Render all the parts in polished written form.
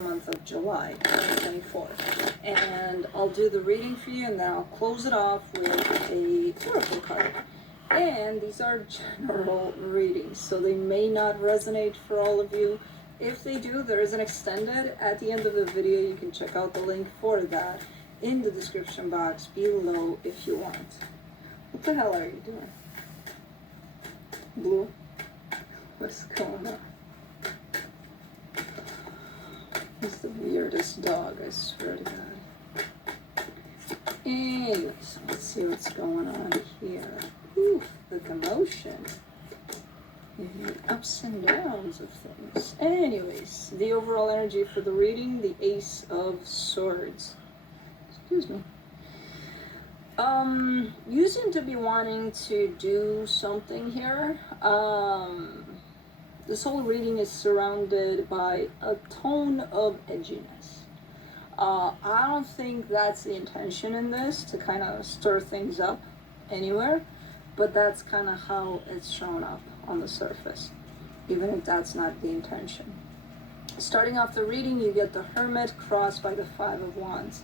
month of July 2024, and I'll do the reading for you, and then I'll close it off with a oracle card. And these are general readings, so they may not resonate for all of you. If they do, there is an extended at the end of the video. You can check out the link for that in the description box below if you want. What the hell are you doing? Blue? What's going on? He's the weirdest dog, I swear to God. Anyways, let's see what's going on here. Ooh, the commotion. The ups and downs of things. Anyways, the overall energy for the reading, the Ace of Swords. Excuse me. You seem to be wanting to do something here. This whole reading is surrounded by a tone of edginess. I don't think that's the intention in this, to kind of stir things up anywhere, but that's kind of how it's shown up on the surface, even if that's not the intention. Starting off the reading, you get the Hermit crossed by the Five of Wands.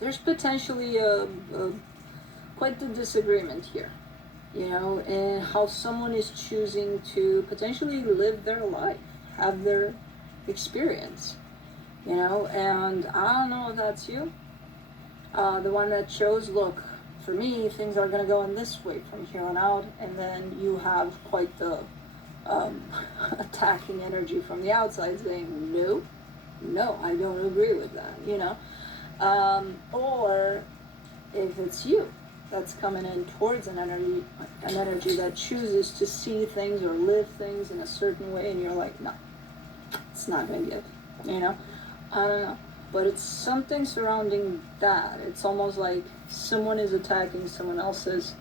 There's potentially quite the disagreement here, you know, and how someone is choosing to potentially live their life, have their experience, you know, and I don't know if that's you. The one that chose, look, for me, things are going to go in this way from here on out, and then you have quite the attacking energy from the outside saying, no, I don't agree with that, you know. Or if it's you that's coming in towards an energy that chooses to see things or live things in a certain way, and you're like, no, it's not gonna give, you know. I don't know, but it's something surrounding that. It's almost like someone is attacking someone else's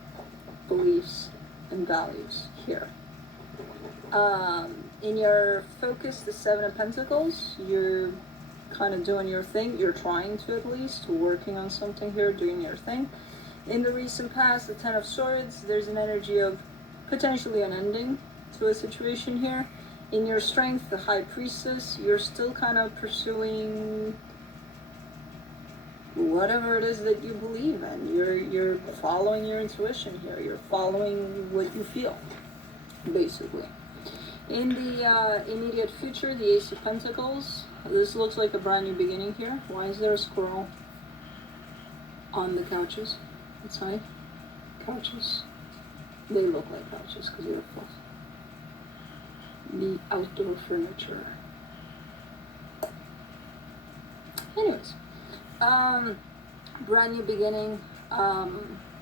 beliefs and values here. In your focus, the Seven of Pentacles, you're kind of doing your thing. You're trying to, at least, working on something here, doing your thing. In the recent past, the Ten of Swords, there's an energy of potentially an ending to a situation here. In your strength, the High Priestess, you're still kind of pursuing whatever it is that you believe in. You're following your intuition here. You're following what you feel, basically. In the immediate future, the Ace of Pentacles, this looks like a brand new beginning here. Why is there a squirrel on the couches outside? Couches. They look like couches because they're full. The outdoor furniture. Anyways, brand new beginning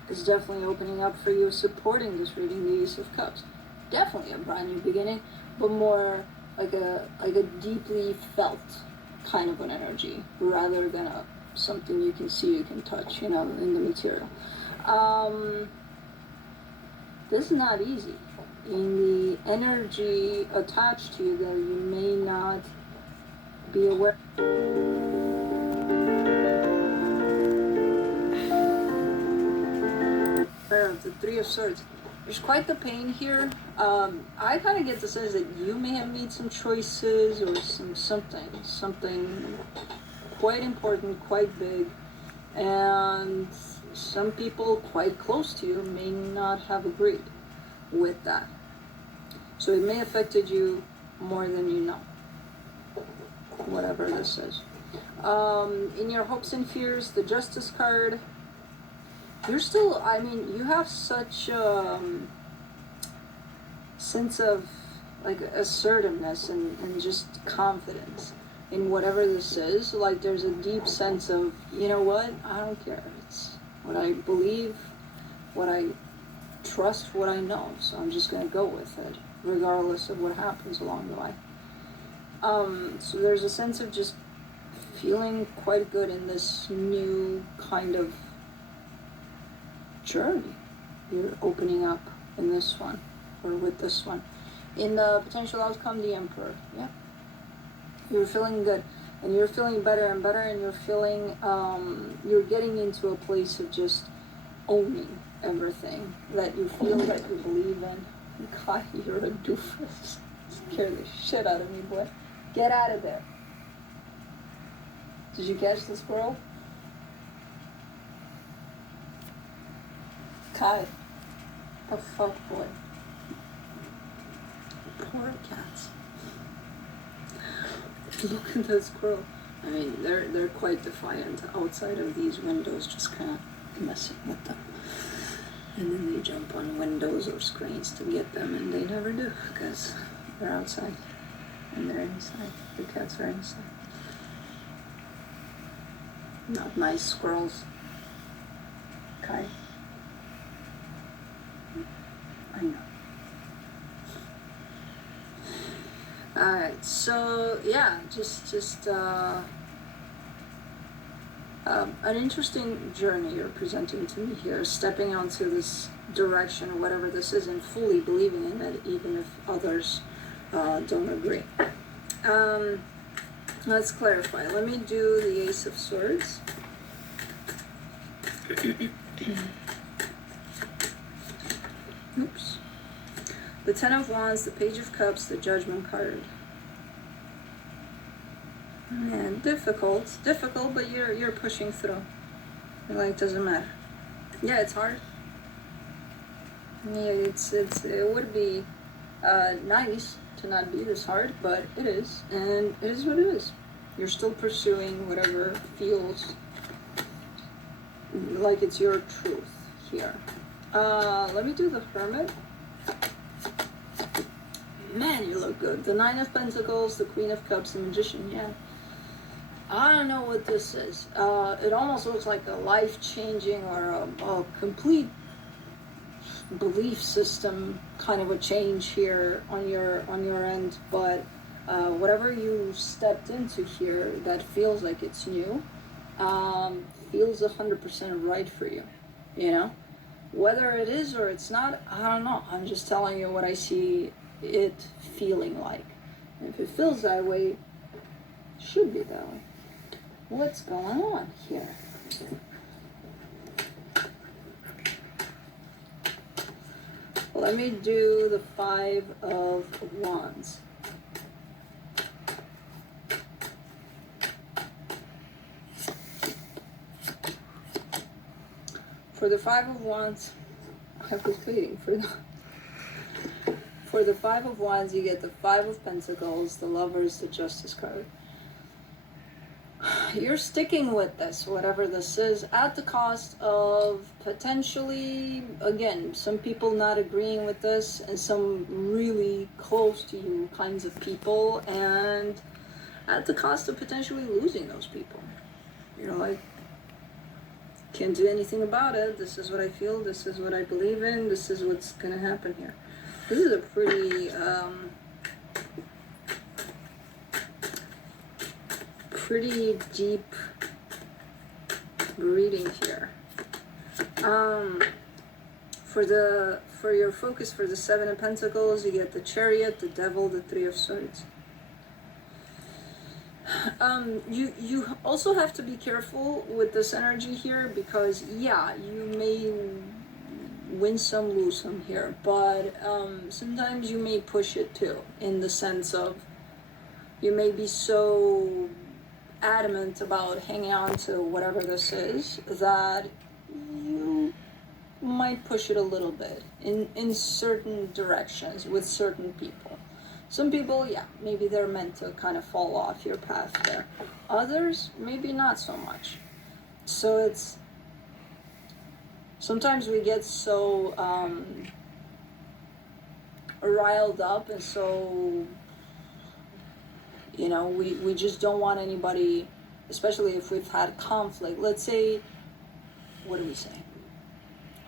is definitely opening up for you, supporting this reading, the Ace of Cups. Definitely a brand new beginning, but more like a deeply felt kind of an energy, rather than something you can see, you can touch, you know, in the material. This is not easy. In the energy attached to you that you may not be aware of. The Three of Swords. There's quite the pain here. I kind of get the sense that you may have made some choices or something quite important, quite big, and some people quite close to you may not have agreed with that. So it may have affected you more than you know, whatever this is. In your hopes and fears, the Justice card, you're still, I mean, you have such a sense of like assertiveness and just confidence in whatever this is. Like there's a deep sense of, you know what, I don't care. It's what I believe, what I trust, what I know. So I'm just going to go with it, regardless of what happens along the way. So there's a sense of just feeling quite good in this new kind of journey you're opening up in this one, or with this one. In the potential outcome, the Emperor, yeah, you're feeling good, and you're feeling better and better, and you're feeling you're getting into a place of just owning everything that you feel, that you believe in. God, you're a doofus. Scare the shit out of me, boy. Get out of there. Did you catch the squirrel? Kai. The fuck boy. Poor cats. Look at that squirrel. I mean, they're quite defiant outside of these windows, just kind of messing with them. And then they jump on windows or screens to get them, and they never do, because they're outside. And they're inside. The cats are inside. Not nice squirrels. Kai. I know. Alright, so yeah, just an interesting journey you're presenting to me here, stepping onto this direction or whatever this is and fully believing in it, even if others don't agree. Let's clarify. Let me do the Ace of Swords. Oops. The Ten of Wands, the Page of Cups, the Judgment card. Man, difficult, but you're pushing through. You're like, doesn't matter. Yeah, it's hard. Yeah, it would be nice to not be this hard, but it is, and it is what it is. You're still pursuing whatever feels like it's your truth here. Let me do the Hermit. Man, you look good. The Nine of Pentacles, the Queen of Cups, the Magician, yeah. I don't know what this is. It almost looks like a life-changing or a complete belief system kind of a change here on your end, but whatever you stepped into here that feels like it's new, feels 100% right for you, you know? Whether it is or it's not, I don't know. I'm just telling you what I see it feeling like. And if it feels that way, it should be that way. What's going on here? Let me do the Five of Wands. For the Five of Wands, I was waiting for that. For the Five of Wands, you get the Five of Pentacles, the Lovers, the Justice card. You're sticking with this, whatever this is, at the cost of potentially, again, some people not agreeing with this and some really close to you kinds of people, and at the cost of potentially losing those people. You're like, can't do anything about it. This is what I feel. This is what I believe in. This is what's going to happen here. This is a pretty deep reading here. For your focus for the Seven of Pentacles, you get the Chariot, the Devil, the Three of Swords. You also have to be careful with this energy here, because yeah, you may win some, lose some here, but sometimes you may push it too, in the sense of you may be so adamant about hanging on to whatever this is that you might push it a little bit in certain directions with certain people. Some people, yeah, maybe they're meant to kind of fall off your path there. Others, maybe not so much. So it's, sometimes we get so riled up and so, you know, we just don't want anybody, especially if we've had conflict. Let's say, what do we say?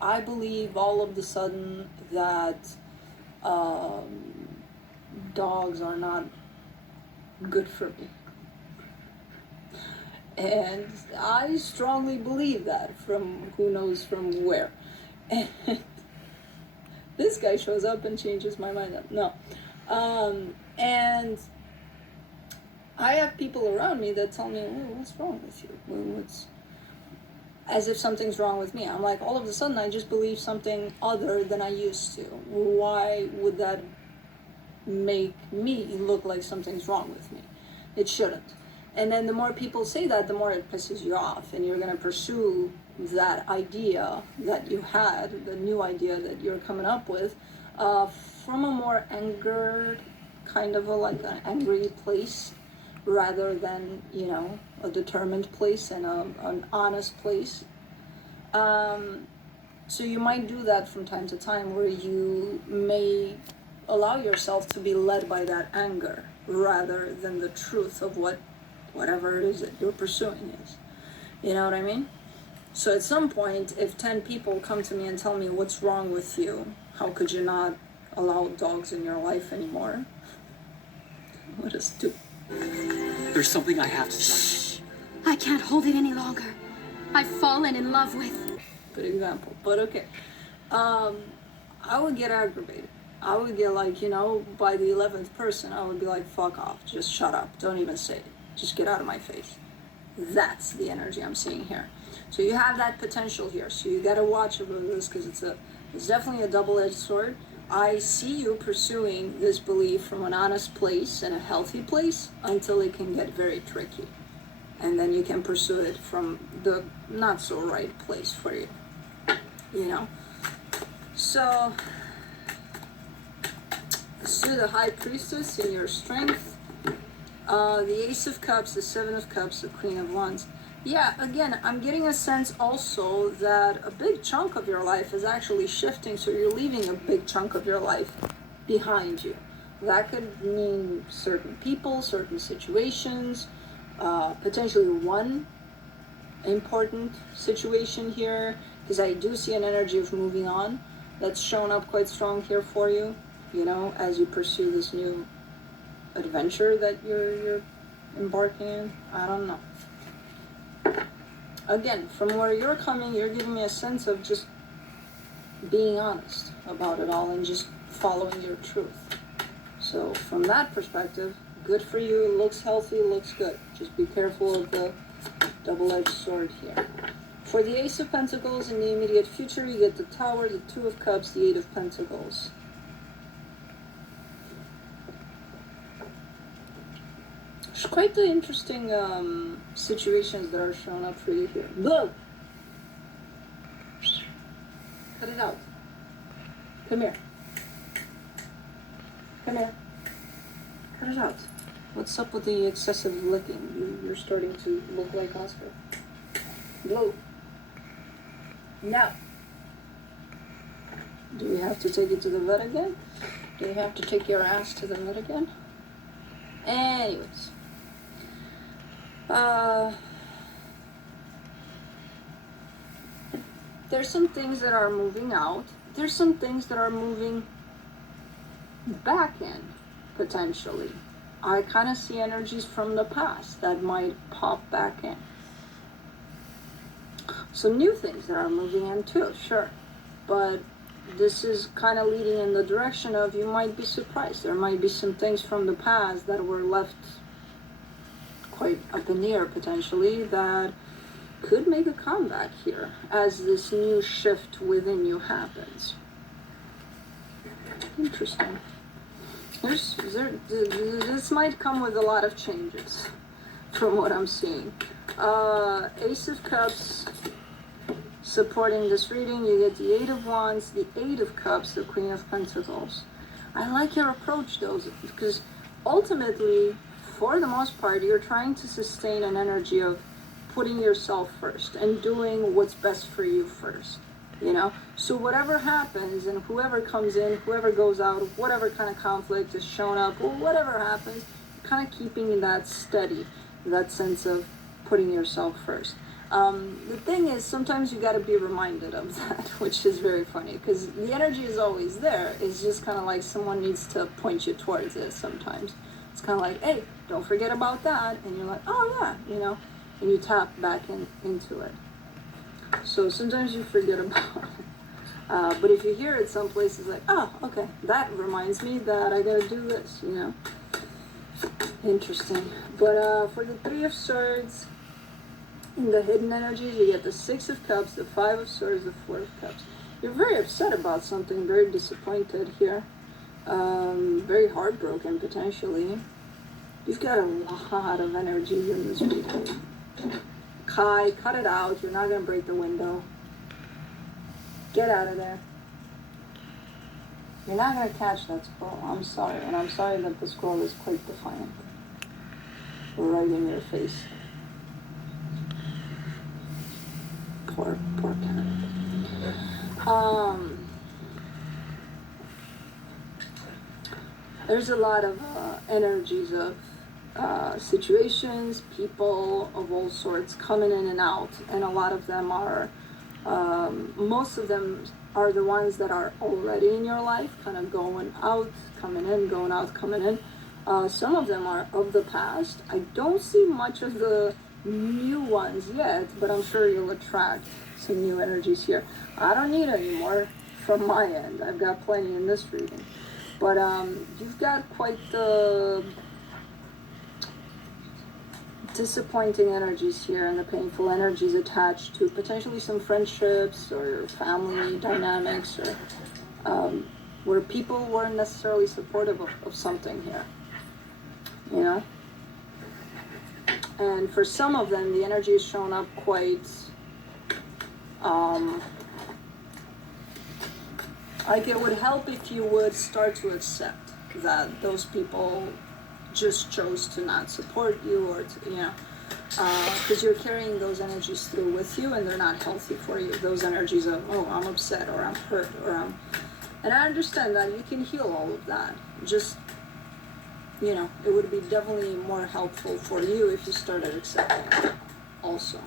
I believe all of the sudden that dogs are not good for me. And I strongly believe that from who knows from where. And this guy shows up and changes my mind. No. And I have people around me that tell me, what's wrong with you? What's, as if something's wrong with me. I'm like, all of a sudden I just believe something other than I used to. Why would that make me look like something's wrong with me? It shouldn't. And then the more people say that, the more it pisses you off, and you're going to pursue that idea that you had, the new idea that you're coming up with, from a more angered, kind of like an angry place, rather than, you know, a determined place and an honest place. So you might do that from time to time, where you may allow yourself to be led by that anger rather than the truth of whatever it is that you're pursuing is. You know what I mean? So at some point, if 10 people come to me and tell me, what's wrong with you? How could you not allow dogs in your life anymore? What a stupid. There's something I have to tell you. I can't hold it any longer. I've fallen in love with... Good example, but okay. I would get aggravated. I would get like, you know, by the 11th person, I would be like, fuck off, just shut up, don't even say it, just get out of my face. That's the energy I'm seeing here. So you have that potential here, so you gotta watch about this, because it's definitely a double-edged sword. I see you pursuing this belief from an honest place and a healthy place until it can get very tricky. And then you can pursue it from the not so right place for you, you know? So, pursue the High Priestess in your strength. The Ace of Cups, the Seven of Cups, the Queen of Wands. Yeah, again, I'm getting a sense also that a big chunk of your life is actually shifting, so you're leaving a big chunk of your life behind you. That could mean certain people, certain situations, potentially one important situation here, because I do see an energy of moving on that's shown up quite strong here for you, you know, as you pursue this new adventure that you're embarking in. I don't know. Again, from where you're coming, you're giving me a sense of just being honest about it all and just following your truth. So from that perspective, good for you, looks healthy, looks good. Just be careful of the double-edged sword here. For the Ace of Pentacles in the immediate future, you get the Tower, the Two of Cups, the Eight of Pentacles. There's quite the interesting situations that are showing up for you here. Blow! Cut it out. Come here. Come here. Cut it out. What's up with the excessive licking? You're starting to look like Oscar. Blow. Now. Do we have to take it to the vet again? Do you have to take your ass to the vet again? Anyways. There's some things that are moving out. There's some things that are moving back in, potentially. I kind of see energies from the past that might pop back in. Some new things that are moving in too, sure. But this is kind of leading in the direction of you might be surprised. There might be some things from the past that were left quite up in the air, potentially, that could make a comeback here as this new shift within you happens. Interesting. This might come with a lot of changes from what I'm seeing. Ace of Cups supporting this reading. You get the Eight of Wands, the Eight of Cups, the Queen of Pentacles. I like your approach though, because ultimately, for the most part, you're trying to sustain an energy of putting yourself first and doing what's best for you first, you know? So whatever happens and whoever comes in, whoever goes out, whatever kind of conflict is shown up, or whatever happens, kind of keeping that steady, that sense of putting yourself first. The thing is, sometimes you got to be reminded of that, which is very funny, because the energy is always there. It's just kind of like someone needs to point you towards it sometimes. It's kind of like, hey, don't forget about that. And you're like, oh yeah, you know, and you tap back into it. So sometimes you forget about it. But if you hear it someplace, it's like, oh, okay, that reminds me that I gotta do this, you know. Interesting. But for the Three of Swords, in the hidden energies, you get the Six of Cups, the Five of Swords, the Four of Cups. You're very upset about something, very disappointed here. Very heartbroken, potentially. You've got a lot of energy in this reading. Kai, cut it out. You're not going to break the window. Get out of there. You're not going to catch that squirrel. I'm sorry. And I'm sorry that the squirrel is quite defiant. Right in your face. Poor cat. There's a lot of energies of situations, people of all sorts coming in and out, and a lot of them are, most of them are the ones that are already in your life, kind of going out, coming in, going out, coming in. Some of them are of the past. I don't see much of the new ones yet, but I'm sure you'll attract some new energies here. I don't need any more from my end. I've got plenty in this reading. But you've got quite the disappointing energies here and the painful energies attached to potentially some friendships or family dynamics or where people weren't necessarily supportive of something here, you know? And for some of them, the energy is shown up quite, like it would help if you would start to accept that those people just chose to not support you or to, you know, because you're carrying those energies through with you and they're not healthy for you. Those energies of, oh, I'm upset or I'm hurt or I'm, and I understand that you can heal all of that. Just, you know, it would be definitely more helpful for you if you started accepting it also.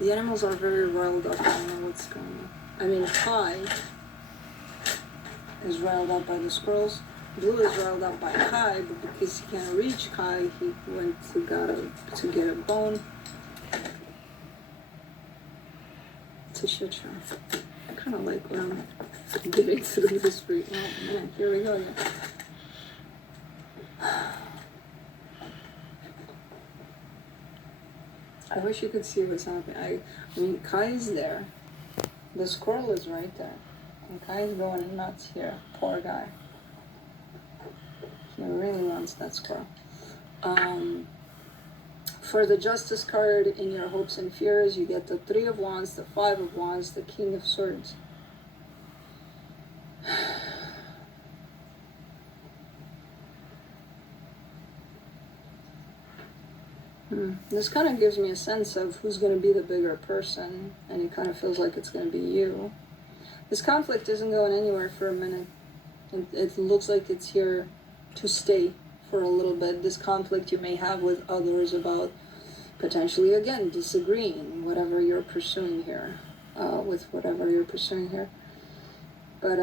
The animals are very riled up. I don't know what's going on. I mean, Kai is riled up by the squirrels. Blue is riled up by Kai, but because he can't reach Kai, he went to get a bone. It's a shit show. I kind of like when I'm getting through this street. Oh man, here we go again. I wish you could see what's happening. I mean, Kai is there. The squirrel is right there. And Kai is going nuts here. Poor guy. He really wants that squirrel. For the Justice card, in your hopes and fears, you get the 3 of Wands, the 5 of Wands, the King of Swords. This kind of gives me a sense of who's going to be the bigger person, and it kind of feels like it's going to be you. This conflict isn't going anywhere for a minute. It looks like it's here to stay for a little bit. This conflict you may have with others about potentially, again, disagreeing, whatever you're pursuing here, with whatever you're pursuing here. But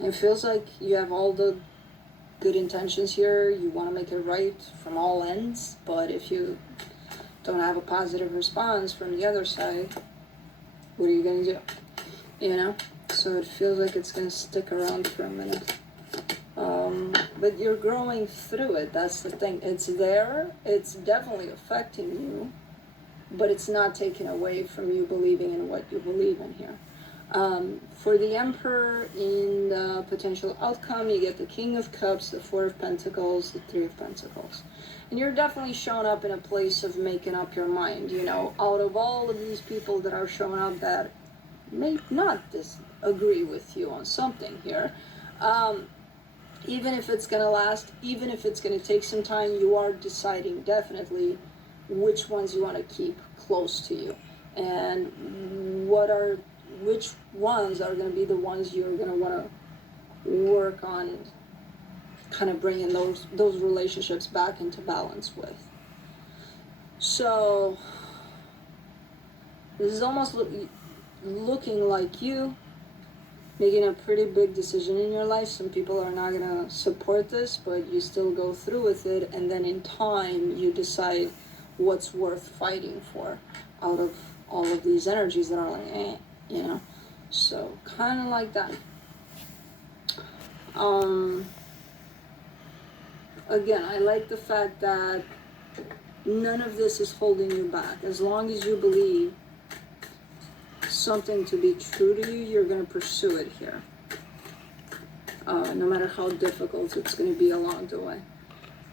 it feels like you have all the good intentions here. You want to make it right from all ends, but if you don't have a positive response from the other side, what are you going to do? You know? So it feels like it's going to stick around for a minute. But you're growing through it. That's the thing. It's there. It's definitely affecting you, but it's not taken away from you believing in what you believe in here. For the Emperor, in the potential outcome, you get the King of Cups, the 4 of Pentacles, the 3 of Pentacles. And you're definitely showing up in a place of making up your mind, you know, out of all of these people that are showing up that may not disagree with you on something here. Even if it's going to last, even if it's going to take some time, you are deciding definitely which ones you want to keep close to you. And which ones are going to be the ones you're going to want to work on kind of bringing those relationships back into balance with. So this is almost looking like you making a pretty big decision in your life. Some people are not going to support this, but you still go through with it, and then in time you decide what's worth fighting for out of all of these energies that are like, you know. So kind of like that. Again, I like the fact that none of this is holding you back. As long as you believe something to be true to you, you're going to pursue it here. No matter how difficult it's going to be along the way.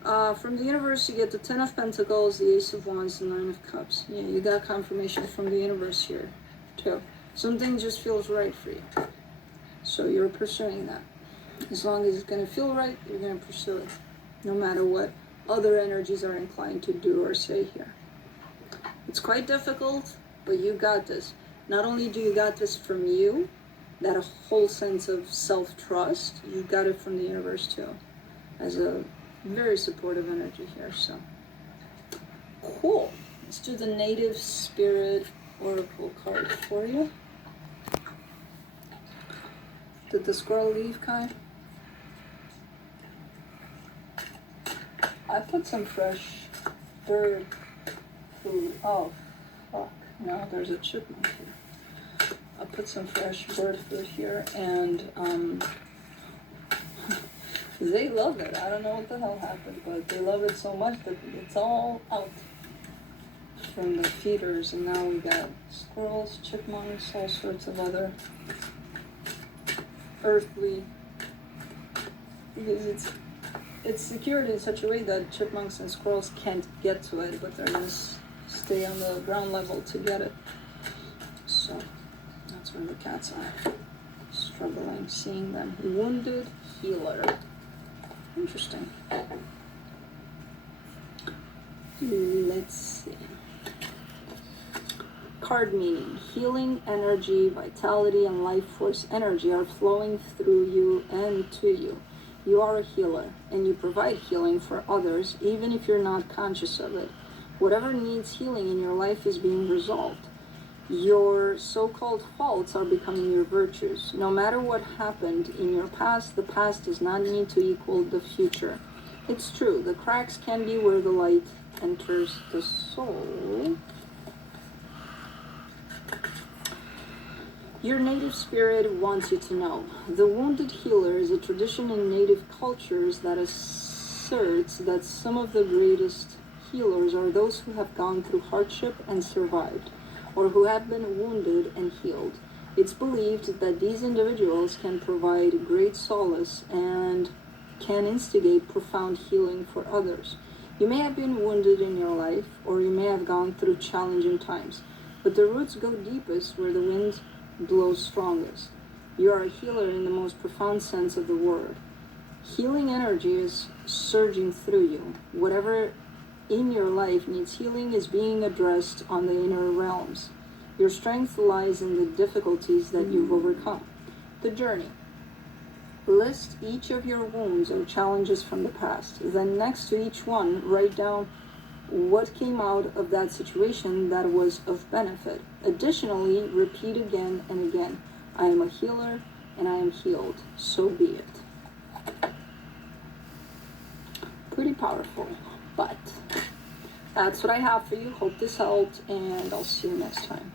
From the universe, you get the Ten of Pentacles, the Ace of Wands, the Nine of Cups. Yeah, you got confirmation from the universe here, too. Something just feels right for you. So you're pursuing that. As long as it's going to feel right, you're going to pursue it. No matter what other energies are inclined to do or say here. It's quite difficult, but you got this. Not only do you got this from you, that a whole sense of self-trust, you got it from the universe too. As a very supportive energy here, so. Cool. Let's do the Native Spirit Oracle card for you. Did the squirrel leave, Kai? I put some fresh bird food. Oh, fuck. No, there's a chipmunk here. I put some fresh bird food here, and they love it. I don't know what the hell happened, but they love it so much that it's all out from the feeders, and now we got squirrels, chipmunks, all sorts of other earthly, because it's secured in such a way that chipmunks and squirrels can't get to it, but they're gonna stay on the ground level to get it. So that's where the cats are. Struggling, seeing them. Wounded healer. Interesting. Let's see. Card meaning: healing energy, vitality, and life force energy are flowing through you and to you. You are a healer, and you provide healing for others, even if you're not conscious of it. Whatever needs healing in your life is being resolved. Your so-called faults are becoming your virtues. No matter what happened in your past, the past does not need to equal the future. It's true, the cracks can be where the light enters the soul. Your native spirit wants you to know. The wounded healer is a tradition in native cultures that asserts that some of the greatest healers are those who have gone through hardship and survived, or who have been wounded and healed. It's believed that these individuals can provide great solace and can instigate profound healing for others. You may have been wounded in your life, or you may have gone through challenging times, but the roots go deepest where the wind blows strongest. You are a healer in the most profound sense of the word. Healing energy is surging through you. Whatever in your life needs healing is being addressed on the inner realms. Your strength lies in the difficulties that you've overcome. The journey. List each of your wounds or challenges from the past. Then next to each one, write down what came out of that situation that was of benefit. Additionally, repeat again and again, I am a healer and I am healed, so be it. Pretty powerful, but that's what I have for you. Hope this helped, and I'll see you next time.